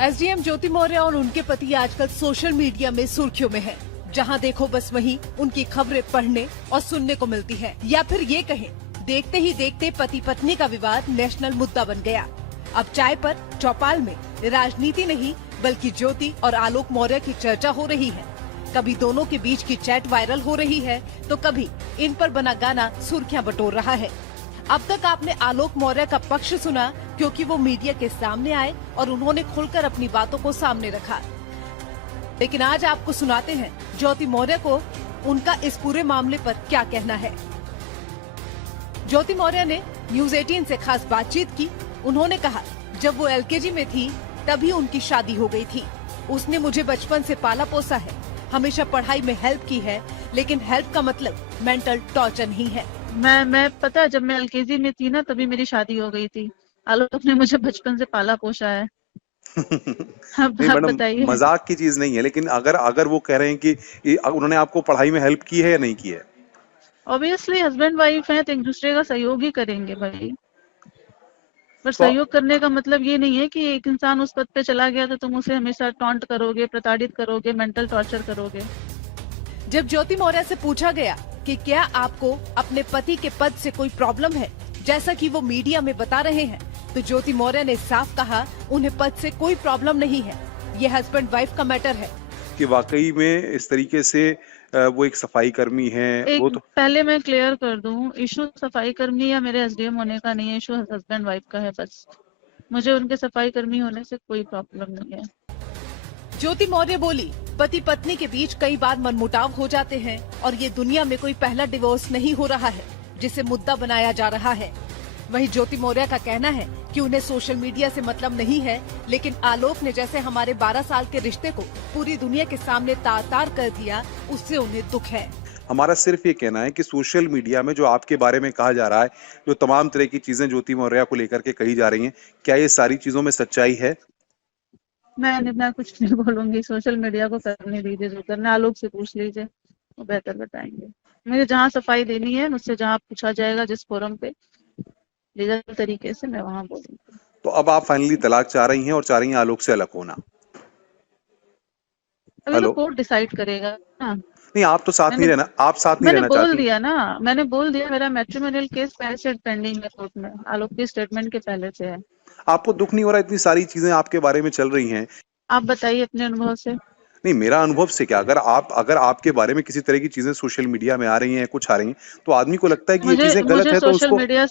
SDM ज्योति मौर्य और उनके पति आजकल सोशल मीडिया में सुर्खियों में हैं। जहां देखो बस वहीं उनकी खबरें पढ़ने और सुनने को मिलती हैं। या फिर ये कहें, देखते ही देखते पति पत्नी का विवाद नेशनल मुद्दा बन गया। अब चाय पर चौपाल में राजनीति नहीं बल्कि ज्योति और आलोक मौर्य की चर्चा हो रही है। कभी दोनों के बीच की चैट वायरल हो रही है तो कभी इन पर बना गाना सुर्खियां बटोर रहा है। अब तक आपने आलोक मौर्य का पक्ष सुना क्योंकि वो मीडिया के सामने आए और उन्होंने खुलकर अपनी बातों को सामने रखा। लेकिन आज आपको सुनाते हैं ज्योति मौर्य को उनका इस पूरे मामले पर क्या कहना है। ज्योति मौर्य ने न्यूज 18 से खास बातचीत की। उन्होंने कहा, जब वो एलकेजी में थी तभी उनकी शादी हो गई थी। उसने मुझे बचपन से पाला पोसा है, हमेशा पढ़ाई में हेल्प की है, लेकिन हेल्प का मतलब मेंटल टॉर्चर नहीं है। मैं पता है, जब मैं एलकेजी में थी ना तभी मेरी शादी हो गई थी। आलोक ने मुझे बचपन से पाला पोसा है। अब नहीं आप मैडम, बताइए। मजाक की चीज नहीं है, लेकिन अगर वो कह रहे हैं कि उन्होंने आपको पढ़ाई में हेल्प की है या नहीं की है। ऑब्वियसली हस्बैंड वाइफ हैं तो एक दूसरे का सहयोग ही करेंगे भाई। पर तो सहयोग करने का मतलब ये नहीं है कि एक इंसान उस पद पे चला गया तो तुम उसे हमेशा टॉन्ट करोगे, प्रताड़ित करोगे, मेंटल टॉर्चर करोगे। जब ज्योति मौर्य से पूछा गया कि क्या आपको अपने पति के पद से कोई प्रॉब्लम है, जैसा कि वो मीडिया में बता रहे हैं, तो ज्योति मौर्य ने साफ कहा उन्हें पद से कोई प्रॉब्लम नहीं है, ये हस्बैंड वाइफ का मैटर है। कि वाकई में इस तरीके से वो एक सफाई कर्मी है। वो तो पहले मैं क्लियर कर दूं, इशू सफाई कर्मी या मेरे एसडीएम होने का नहीं है, इशू हस्बैंड वाइफ का है। बस मुझे उनके सफाई कर्मी होने से कोई प्रॉब्लम नहीं है। ज्योति मौर्य बोली, पति पत्नी के बीच कई बार मनमुटाव हो जाते हैं और ये दुनिया में कोई पहला डिवोर्स नहीं हो रहा है जिसे मुद्दा बनाया जा रहा है। वहीं ज्योति मौर्य का कहना है कि उन्हें सोशल मीडिया से मतलब नहीं है, लेकिन आलोक ने जैसे हमारे 12 साल के रिश्ते को पूरी दुनिया के सामने तार-तार कर दिया, उससे उन्हें दुख है। हमारा सिर्फ ये कहना है कि सोशल मीडिया में जो आपके बारे में कहा जा रहा है, जो तमाम तरह की चीजें ज्योति मौर्य को लेकर के कही जा रही हैं, क्या ये सारी चीजों में सच्चाई है? मैं कुछ नहीं बोलूंगी। सोशल मीडिया को करने दीजिए, जो करना आलोक से पूछ लीजिए, वो बेहतर बताएंगे। मुझे जहाँ सफाई देनी है, मुझसे जहाँ पूछा जाएगा जिस फोरम पे लीगल तरीके से, मैं वहाँ बोलूंगी। तो अब आप फाइनली तलाक चाह रही हैं और चाह रही हैं आलोक से अलग होना? अभी तो हेलो, कोर्ट डिसाइड करेगा ना। नहीं आप तो साथ नहीं रहना, आप साथ नहीं रहना चाहती। मैंने बोल दिया मेरा मैट्रिमोनियल केस पहले से पेंडिंग है कोर्ट में। आलोक की स्टेटमेंट के पहले से है। आपको दुख नहीं हो रहा? इतनी सारी चीजें आपके बारे में चल रही हैं। आप बताइए अपने अनुभव से। नहीं, मेरा अनुभव से क्या, अगर आपके बारे में किसी तरह की चीजें सोशल मीडिया में आ रही हैं, कुछ आ रही हैं, तो आदमी को लगता है कि ये चीजें गलत है, तो सोशल उसको मीडिया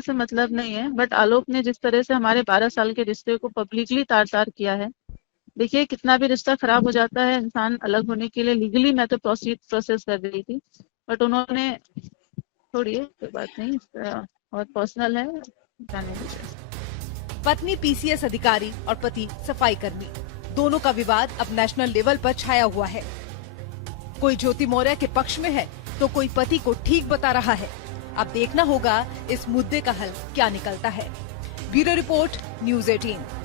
से मतलब नहीं है। बट आलोक ने जिस तरह से हमारे 12 साल के रिश्ते को पब्लिकली तार-तार किया है, देखिए कितना भी रिश्ता खराब हो जाता है, इंसान अलग होने के लिए लीगली मैं तो प्रोसेस कर रही थी, बट उन्होंने छोड़िए, कोई बात नहीं, बहुत पर्सनल है, जाने दीजिए। पत्नी पीसीएस अधिकारी और पति सफाई कर्मी, दोनों का विवाद अब नेशनल लेवल पर छाया हुआ है। कोई ज्योति मौर्य के पक्ष में है तो कोई पति को ठीक बता रहा है। अब देखना होगा इस मुद्दे का हल क्या निकलता है। Bureau report, news 18।